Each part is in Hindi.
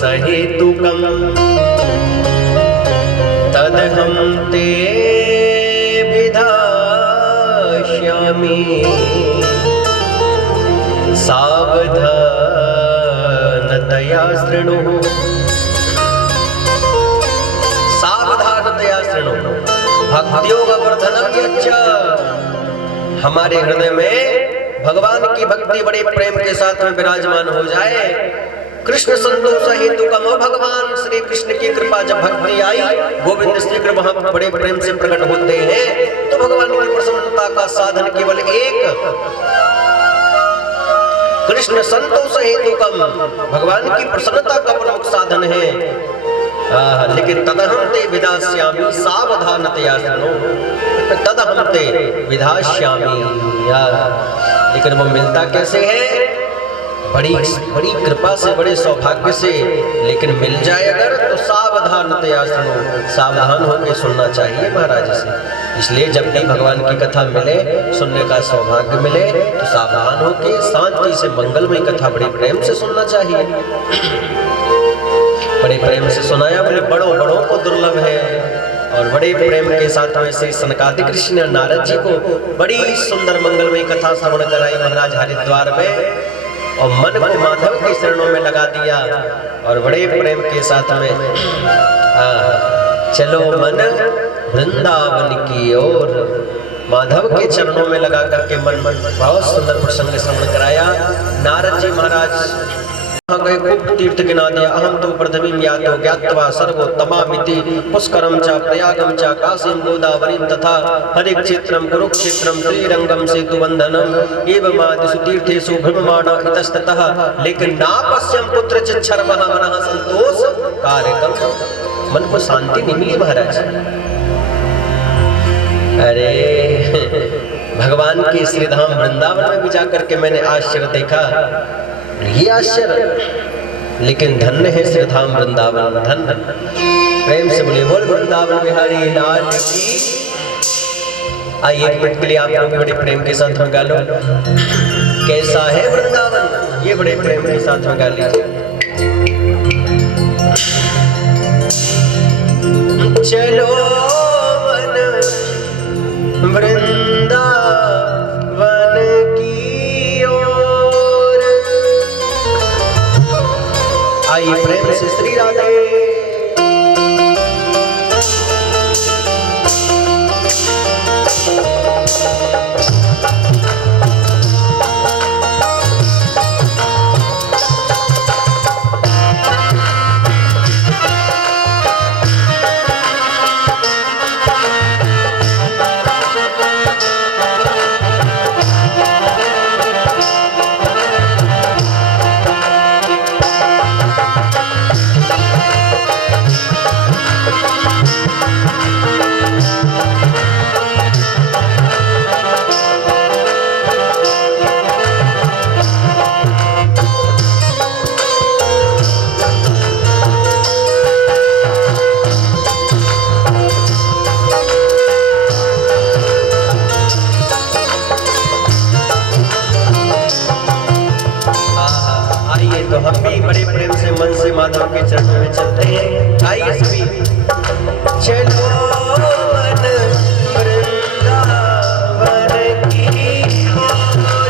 सहेतुकम् तदहं ते विधास्यामि सावधानतया शृणु। सावधानतया शृणु। भक्तियोगवर्धनम यच्च। हमारे हृदय में भगवान की भक्ति बड़े प्रेम के साथ में विराजमान हो जाए। कृष्ण संतोष हेतु कम। भगवान श्री कृष्ण की कृपा जब भक्ति आई, गोविंद श्री कृष्ण वहां बड़े प्रेम से प्रकट होते हैं, तो भगवान की प्रसन्नता का साधन केवल एक कृष्ण संतोष हेतु कम, भगवान की प्रसन्नता का प्रमुख साधन है। लेकिन तदहं ते विधास्यामि सावधानतया शृणु। तदहं ते विधास्यामि, लेकिन वो मिलता कैसे है? बड़ी बड़ी कृपा से, बड़े सौभाग्य से। लेकिन मिल जाए अगर तो सावधानतया शृणु, सावधान होकर सुनना चाहिए महाराज से। इसलिए जब भी भगवान की कथा मिले, सुनने का सौभाग्य मिले, तो सावधान होकर शांति से मंगलमय कथा बड़े प्रेम से सुनना चाहिए। बड़े प्रेम से सुनाया, बोले बड़ों बड़ों को दुर्लभ है। और बड़े प्रेम के साथ में श्री सनकादिक ऋषि ने नारद जी को बड़ी सुंदर मंगलमय कथा श्रवण कराई महाराज हरिद्वार में, और मन को माधव के चरणों में लगा दिया। और बड़े प्रेम के साथ में चलो मन वृंदावन की ओर, माधव के चरणों में लगा करके मन बहुत सुंदर प्रसंग श्रवण कराया। नारद जी महाराज गए, खूब तीर्थ गिना दिया। अहम तो प्रथमीं यातो ज्ञात्वा सर्वोत्तमामिति पुष्करम च प्रयागम च काशीं गोदावरीं तथा हरिक्षेत्रं कुरुक्षेत्रं श्रीरंगम सेतुबंधनम एवमादिषु तीर्थेषु भ्रममाण इतस्ततः। लेकिन नापश्यं कुत्रचित् शर्मः मनः संतोष कार्यकम। मन को शांति नहीं मिली महाराज। अरे भगवान के श्रीधाम वृंदावन में भी जाकर के मैंने आश्चर्य देखा, ये आश्चर्य। लेकिन धन्य है श्रीधाम वृंदावन, धन्य। प्रेम से बोले बोल वृंदावन बिहारी लाल की। आइए एक मिनट के लिए आप लोग बड़े प्रेम के साथ में गा लो, कैसा है वृंदावन, ये बड़े प्रेम के साथ में गा लीजिए। चलो मन वृंदावन की ओर, आई प्रेम से श्री राधे। माधव के चरणों में चलते हैं। आइए सभी चलो मन वृंदावन की ओर,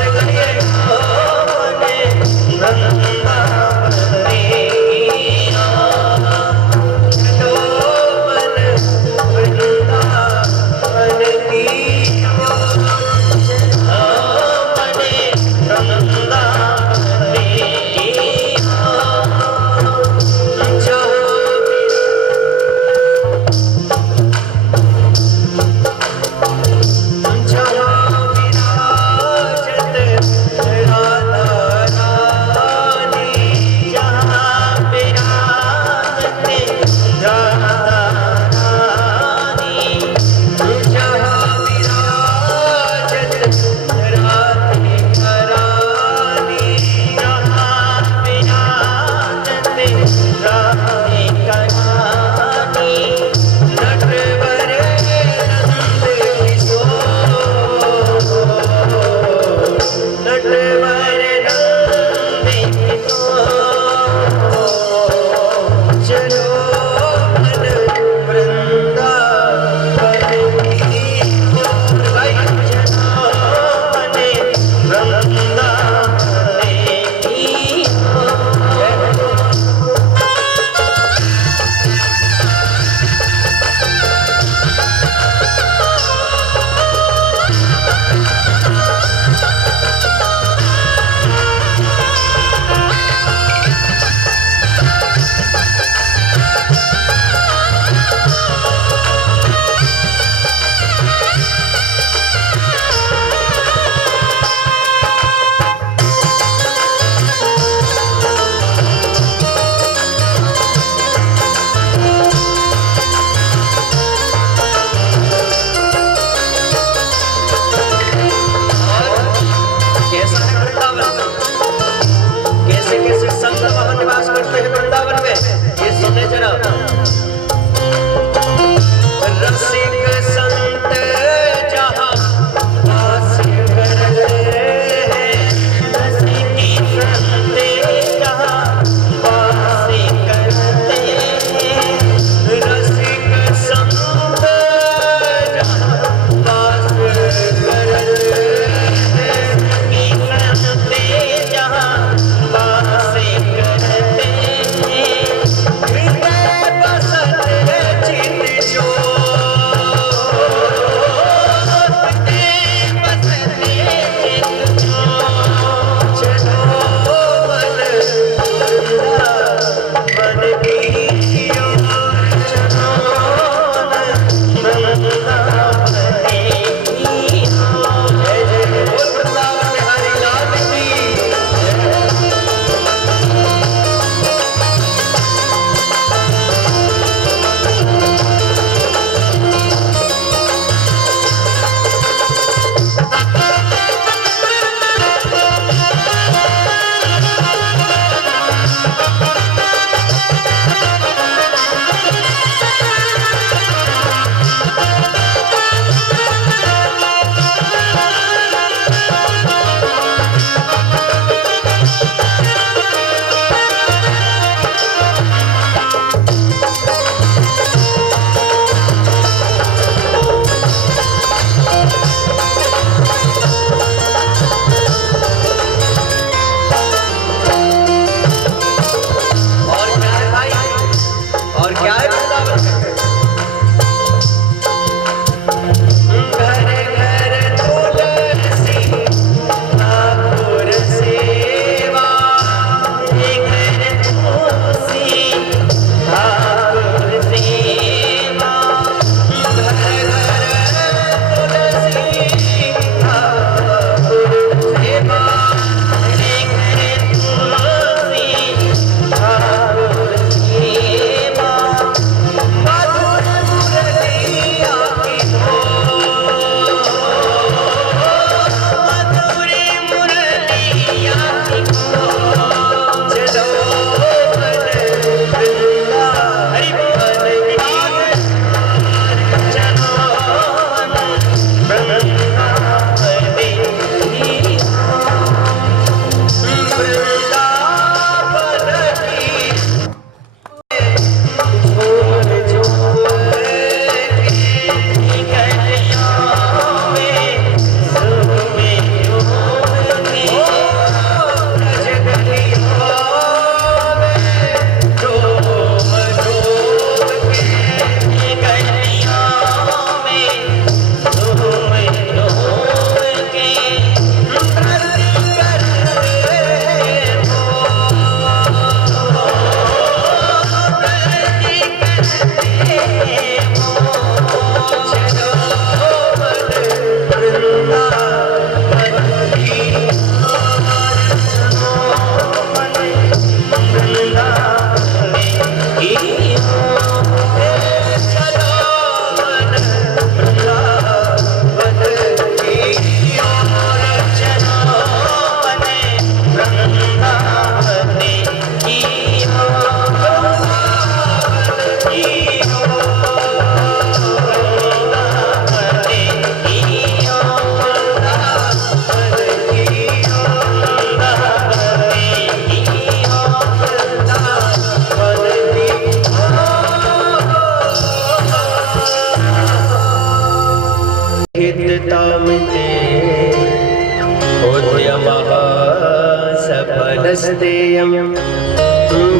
सफलस्तेयं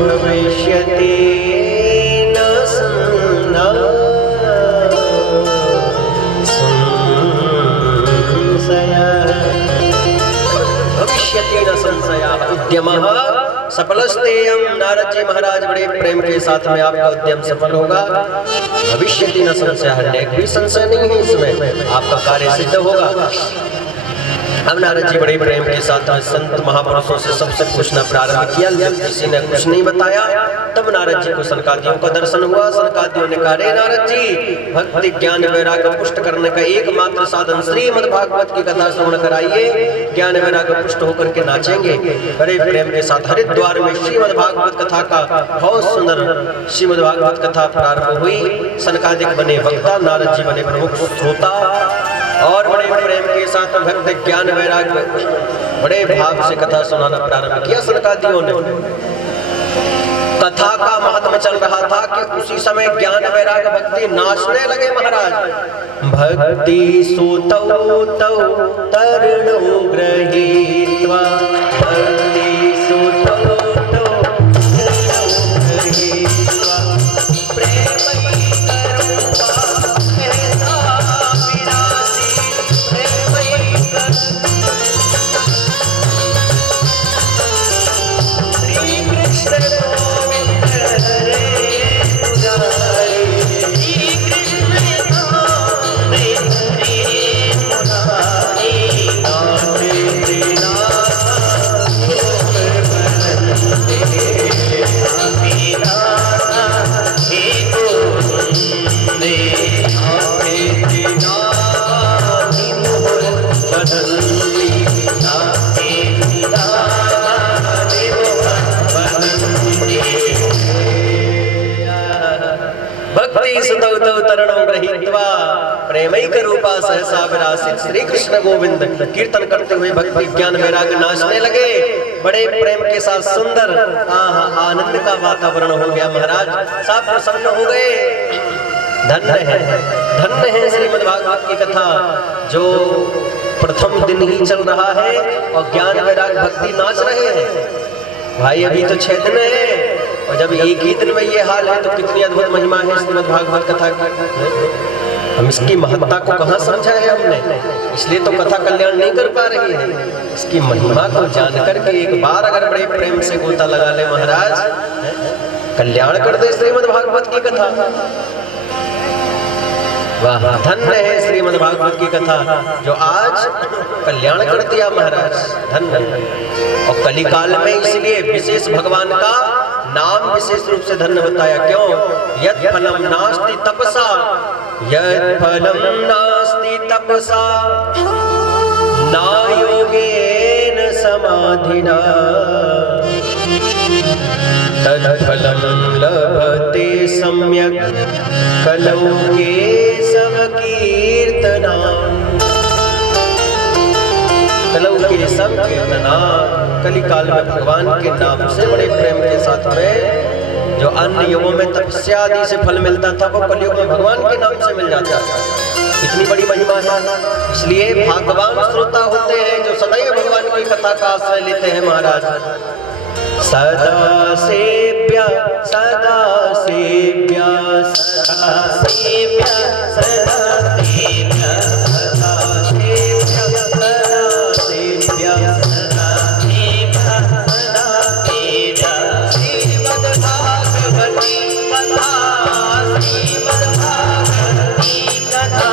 भविष्यति न संशयः उद्यमः सफलस्तेयं। नारद जी महाराज बड़े प्रेम के साथ में आपका उद्यम सफल होगा। भविष्यति न संशयः, कोई संशय नहीं है इसमें, आपका कार्य सिद्ध होगा। अब नारद जी बड़े प्रेम के साथ संत महापुरुषों से सबसे पूछना प्रारंभ किया। जब किसी ने कुछ नहीं बताया तब नारद जी को सनकादियों का दर्शन हुआ। सनकादियों ने कहा, रे नारद जी, भक्ति ज्ञान वैराग्य पुष्ट करने का एकमात्र साधन श्रीमद् भागवत की कथा श्रवण कराइए, ज्ञान वैराग्य पुष्ट होकर के नाचेंगे। बड़े प्रेम के साथ हरिद्वार में श्रीमद् भागवत कथा का बहुत सुंदर श्रीमद् भागवत कथा प्रारंभ हुई। सनकादिक बने वक्ता, नारद जी बने प्रमुख श्रोता और बड़े प्रेम के साथ भक्त ज्ञान वैराग्य बड़े भाव से कथा सुनाना प्रारंभ किया। सनकादियों ने कथा का महत्व चल रहा था कि उसी समय ज्ञान वैराग्य भक्ति नाचने लगे महाराज। भक्ति सुतौ तौ तरुणो गृहीत्वा, भक्ति सुतौ तौ तरुणो गृहीत्वा, प्रेमयी करुणा ऐसा विरासी, प्रेमयी श्री कृष्ण गोविंद हरे मुरारी, श्री कृष्ण हरे हरे मुरारी, नाथे नाथ बरनते, नाथ हे गोविंदे, नाथे नाथ मोर बदलती, नाथे नाथ मोर बदलती। भक्ति सुतौ तौ तरुणो गृहीत्वा, प्रेमैक रूपा सहसा विरासित, श्री कृष्ण गोविंद कीर्तन करते हुए भक्ति ज्ञान वैराग्य नाचने लगे। बड़े प्रेम के साथ सुंदर आनंद का वातावरण हो गया। महाराज सब प्रसन्न हो गए। धन्य है श्रीमद् भागवत की कथा जो प्रथम दिन ही चल रहा है और ज्ञान वैराग्य भक्ति नाच रहे हैं। भाई अभी तो 6 दिन है और जब एक ही दिन में ये हाल है तो कितनी अद्भुत महिमा है श्रीमद् भागवत कथा की। हम इसकी महत्ता को कहाँ समझा है हमने, इसलिए तो कथा कल्याण नहीं कर पा रही है। इसकी महिमा को जानकर के एक बार अगर बड़े प्रेम से गोता लगा ले महाराज, कल्याण कर दे श्रीमद् भागवत की कथा। वाह, धन्य है श्रीमद् भागवत की कथा जो आज कल्याण कर दिया महाराज, धन्य। और कलिकाल में इसलिए विशेष भगवान का नाम विशेष रूप से धन्य बताया। क्यों? यत् फलम नास्ति तपसा, यत् फलम नास्ति तपसा, ना योगेन समाधिना, तत् फलम लभते सम्यक् कलौ केशव कीर्तना, कलौ केशव कीर्तना। कलिकाल में भगवान के नाम से बड़े प्रेम के साथ में जो अन्य युगों में तपस्या आदि से फल मिलता था वो कलयुग में भगवान के नाम से मिल जाता है। इतनी बड़ी महिमा है। इसलिए भाग्यवान श्रोता होते हैं जो सदैव भगवान की कथा का आश्रय लेते हैं महाराज। सदा सेव्य सदा सेव्य सदा सेव्य सदा सेव्य सदा सेव्य सदा सेव्य सदा सेव्य सदा सेव्य श्रीमद् भागवती कथा, श्रीमद् भागवती कथा,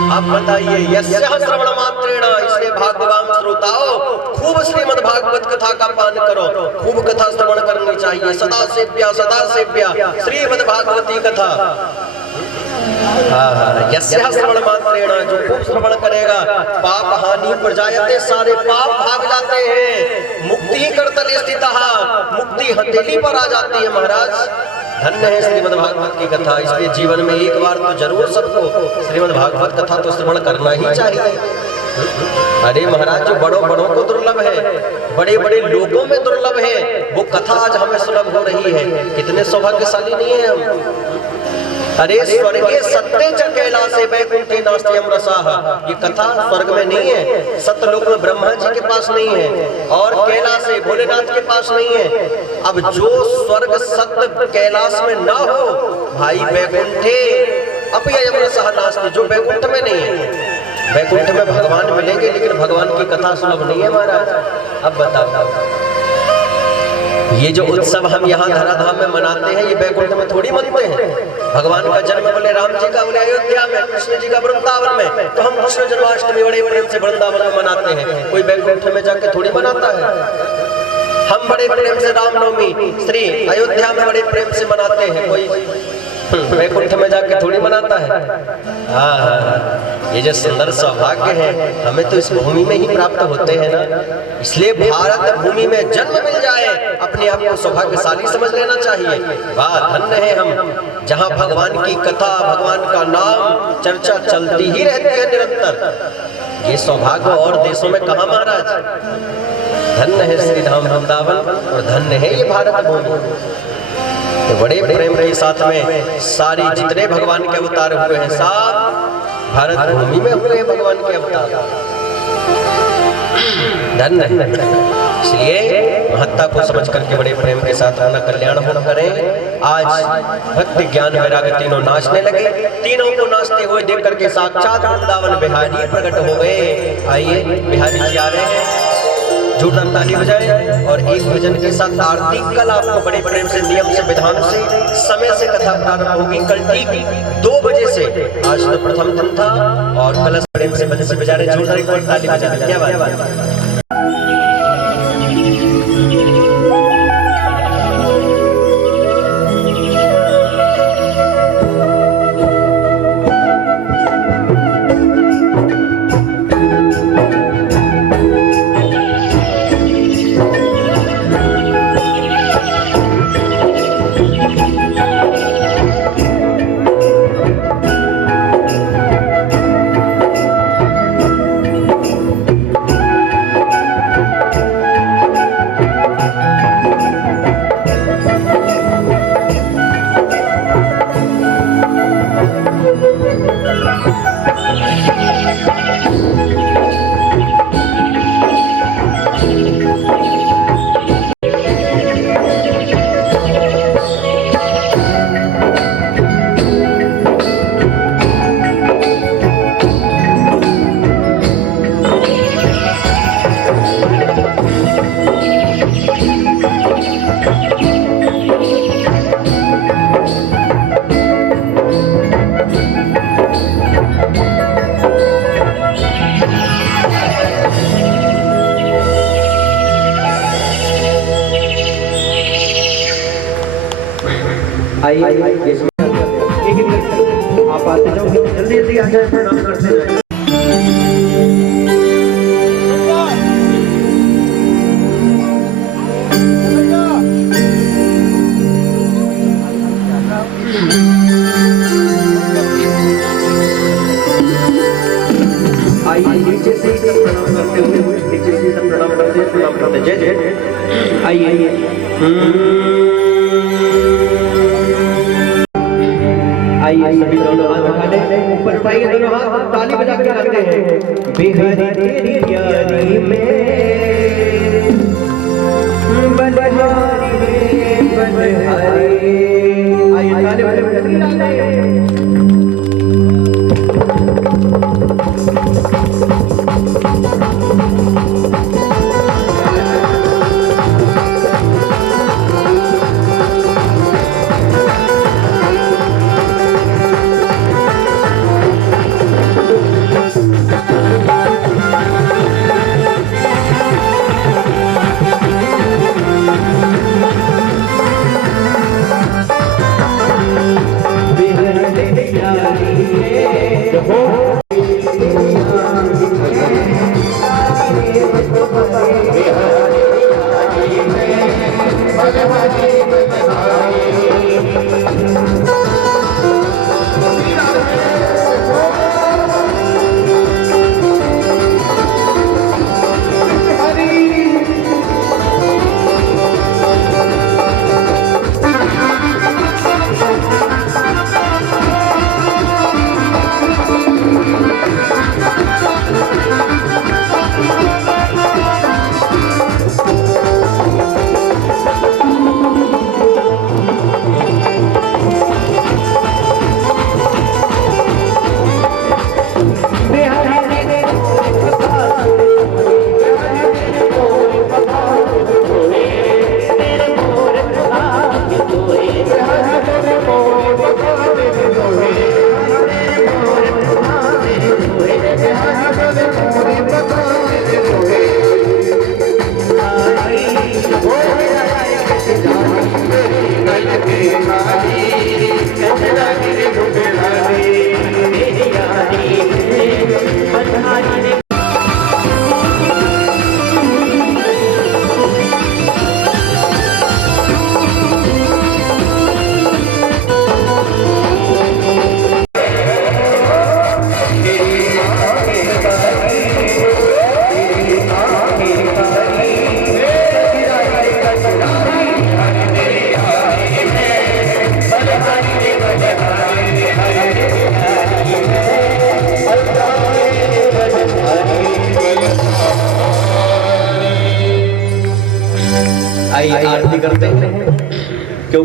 यस्य श्रवणमात्रेण आप बताइए, यस्य श्रवण मात्रेण, इसलिए भाग्यवान श्रोताओं खूब श्रीमद् भागवत कथा का पान करो, खूब कथा श्रवण करनी चाहिए। सदा सेव्या श्रीमद् भागवती कथा। यस्या श्रवण मात्रेण, जो खूब श्रवण करेगा, पाप हानि प्रजायते, सारे पाप भाग जाते हैं। मुक्ति करतले स्थितः, मुक्ति हथेली पर आ जाती है। महाराज धन्य है श्रीमद् भागवत की कथा। इसलिए जीवन में एक बार तो जरूर सबको श्रीमद् भागवत कथा तो श्रवण करना ही चाहिए। अरे महाराज, जो बड़ों बड़ों को दुर्लभ है, बड़े बड़े लोगों में दुर्लभ है, वो कथा आज हमें सुलभ हो रही है। कितने सौभाग्यशाली नहीं है हम। अरे स्वर्गे सत्य च कैलासे वैकुंठे नास्ति अमरसाः, ये कथा स्वर्ग में नहीं है, सत्यलोक में ब्रह्मा जी के पास नहीं है, और कैलासे भोलेनाथ के पास नहीं है। अब जो स्वर्ग सत्य कैलाश में ना हो भाई, वैकुंठे अपि अमरसाः नास्ति, जो वैकुंठ में नहीं है। वैकुंठ में भगवान मिलेंगे, लेकिन भगवान की कथा सुलभ नहीं है महाराज। अब बताओ, ये जो उत्सव हम यहाँ धराधाम में मनाते हैं, ये वैकुंठ में थोड़ी मनते हैं। भगवान का जन्म बोले राम जी का बोले अयोध्या में, कृष्ण जी का वृंदावन में, तो हम कृष्ण जन्माष्टमी बड़े प्रेम से वृंदावन में मनाते हैं। कोई वैकुंठ में जाके थोड़ी मनाता है। हम बड़े प्रेम से रामनवमी श्री अयोध्या में बड़े प्रेम से मनाते हैं, कोई वैकुंठ में जाके थोड़ी मनाता है। हाँ, ये जो सुंदर सौभाग्य है, हमें तो इस भूमि में ही प्राप्त होते हैं ना। इसलिए भारत भूमि में जन्म मिल जाए, अपने आप को सौभाग्यशाली समझ लेना चाहिए। वाह, धन्य है हम, जहाँ भगवान की कथा, भगवान का नाम चर्चा चलती ही रहती है निरंतर। ये सौभाग्य और देशों में कहाँ महाराज। धन्य है श्री धाम वृंदावन, और धन्य है ये भारत भूमि। तो बड़े प्रेम के साथ में सारी जितने भगवान के अवतार हुए हैं, सब भारत भूमि में हुए हैं भगवान के अवतार। धन्य है। इसलिए महत्ता को समझ करके बड़े प्रेम के साथ अपना कल्याण होना करें। आज भक्ति ज्ञान वैराग्य तीनों नाचने लगे। तीनों को नाचते हुए देख करके साक्षात वृंदावन बिहारी प्रकट हो गए। आइए, बिहारी जी आ रहे हैं, जोरदार ताली बजाएं और एक भजन के साथ आरती। कल आपको बड़े प्रेम से, नियम से, विधान से, समय से कथा प्रारंभ होगी। कल ठीक 2 बजे से, आज तो प्रथम दिन था, और कल प्रेम से बंसी बजा रहे, जोरदार एक बार ताली बजा रहे। क्या बात है। आइए, आप आते जाओ, जल्दी जल्दी आ जाए, प्रणाम करते जाए। आइए, नीचे से सब प्रणाम करते हुए, नीचे से सब प्रणाम करते जय जय। आइए, आइए सभी दोनों हाथ उठा लें, ऊपर उठाइए दोनों हाथ, ताली बजा के गाते हैं। बिहारी तेरी यारी में बलिहारी में बलिहारी। आइए ताली बजा के गाते हैं।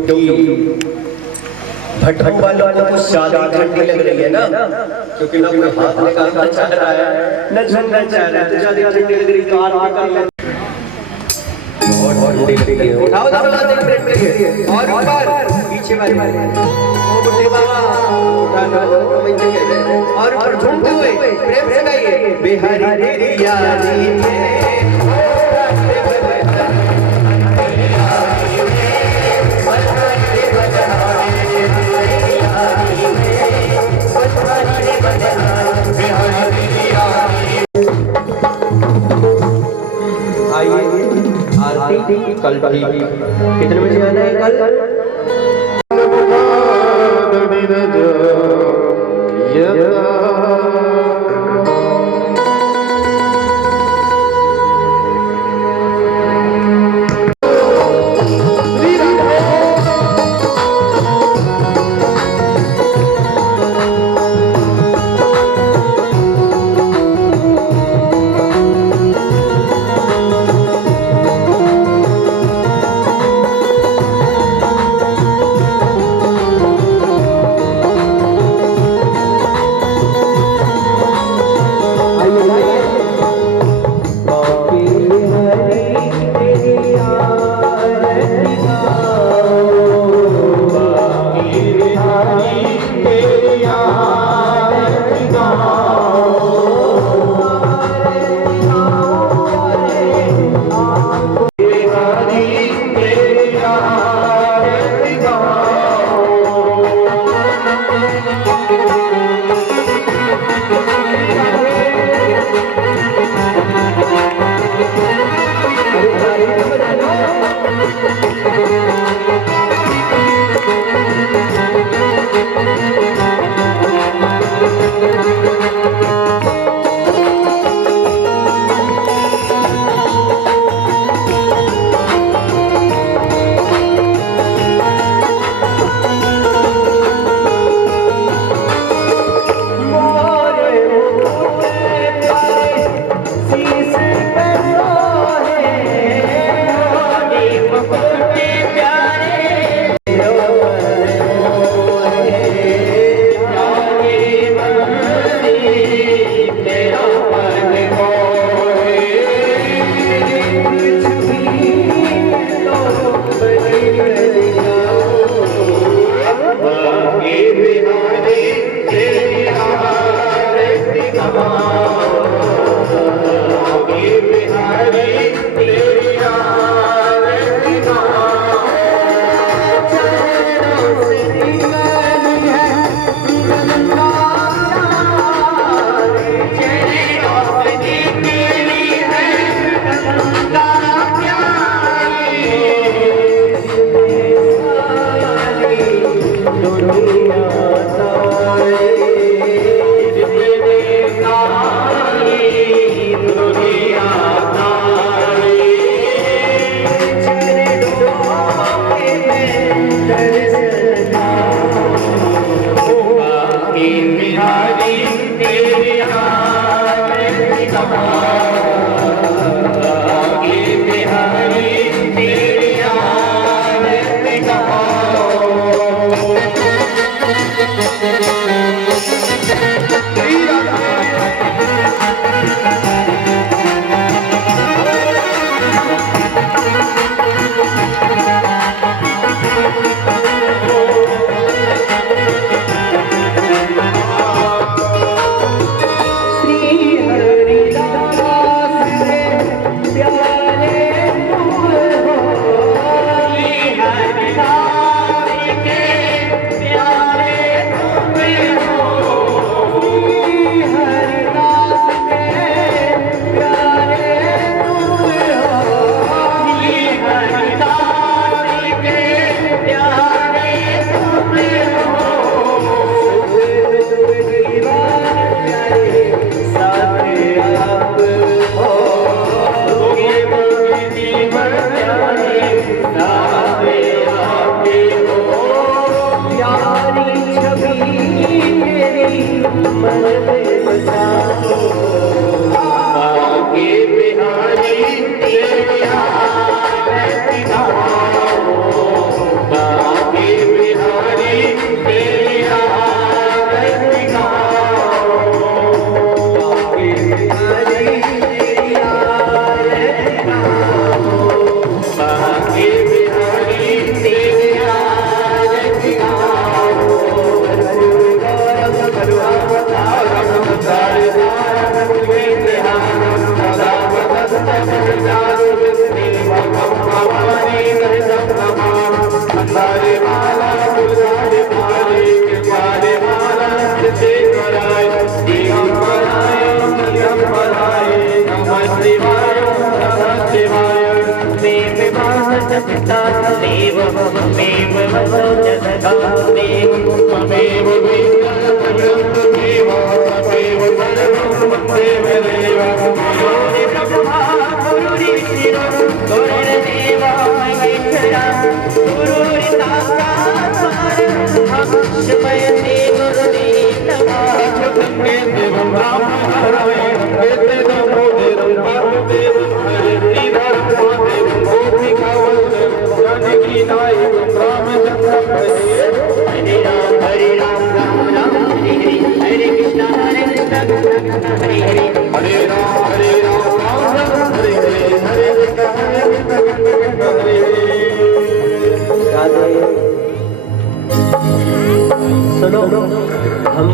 क्योंकि भट्टू वालों को कुछ ज्यादा ठंडी लग रही है ना, क्योंकि ना कोई हाथ निकालना चाह रहा है न झुकना चाह रहा है, तो ज्यादा ठंडी लग रही तो हाथ निकाल ले और ठंडी लग रही है। उठाओ दरवाजा एक मिनट के लिए और ऊपर पीछे वाले ओ बुड्ढे बाबा उठा लो कमेंट कर रहे हैं और ऊपर झूमते हुए प्रेम से गाइए बिहारी तेरी यारी में आरती कल कितने बजे आना है कल? बिहारी देव ममेव वचनदा देव ममेव सुनो हम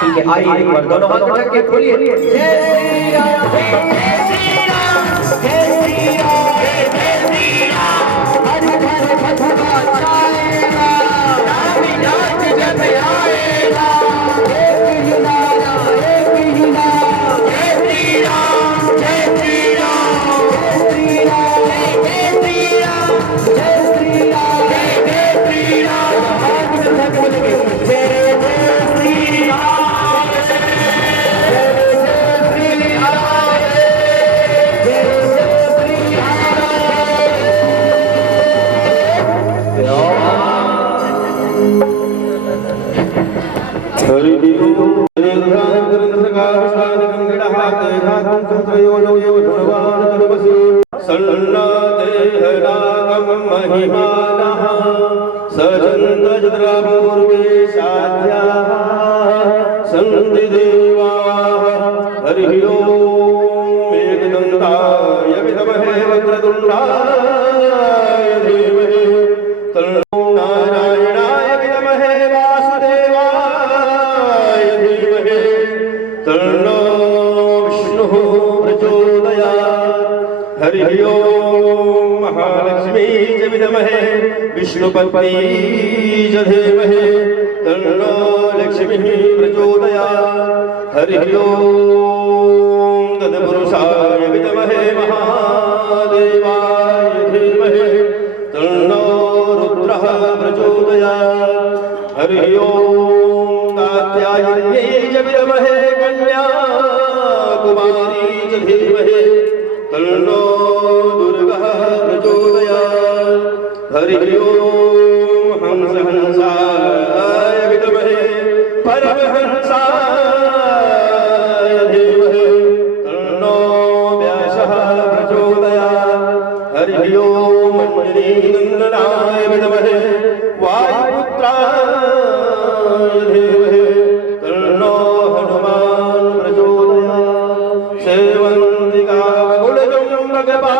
ठीक है आइए एक बार दोनों हाथ उठा के बोलिए जय श्री राम जय श्री राम जय श्री राम जय श्री राम हर घर भगवा जाएगा राम राज जब आएगा एक ही नारा जय श्री राम जय श्री राम जय श्री राम जय श्री राम जय श्री राम जय श्री राम हाथ उठा के बोलिए जय श्री राम विष्णुपत्नी च धीमहि तन्नो लक्ष्मीः प्रचोदयात् हरि ओम तत्पुरुषाय विद्महे महादेवाय धीमहि तन्नो रुद्रः प्रचोदयात् हरि ओम कात्यायन्यै च विद्महे कन्याकुमारी च धीमहि तन्नो दुर्गः प्रचोदयात् हरि ओम हंस हंसाय विद्महे परमहंसाय धीमहि तन्नो व्यासः प्रचोदयात् हरि ओम अंजनीनंदनाय विद्महे वायुपुत्राय धीमहि तन्नो हनुमान् प्रचोदयात् सेवन्तिका कुलजम्बकपादराते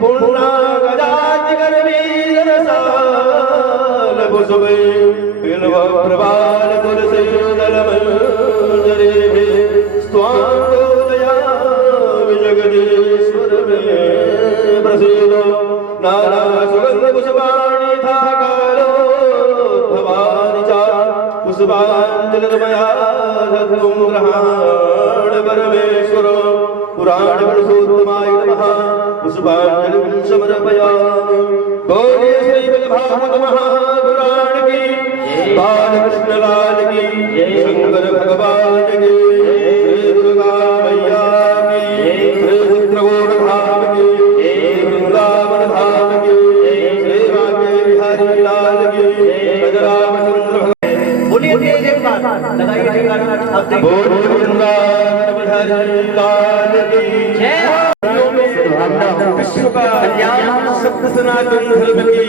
पुण्या प्रभाल तुलसी दलमंजरे स्वांगोदया जगदीश्वर में प्रसीद नाना सुगंध पुष्पाणि था कालो भवानी चा पुष्पांजलिर्मया धत्तुं ग्रहाण परमेश्वर पुराण पुरुषोत्तमाय नमः पुष्पांजलिं समर्पयामि। बोलिए श्री भागवत महापुराण की बालकृष्ण लाल की शंकर भगवान की श्री दुर्गा मैया की श्री चित्रकूट धाम की वृंदावन धाम की श्री बांके बिहारी लाल की रामचंद्र बोलिए लगाइए वृंदावन बिहारी लाल की विश्व का कल्याण सत्य सनातन धर्म की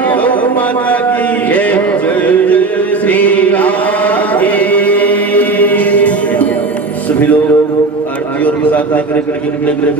गौ माता की जय जय श्री राधे। सभी लोग आरती और प्रार्थना करें।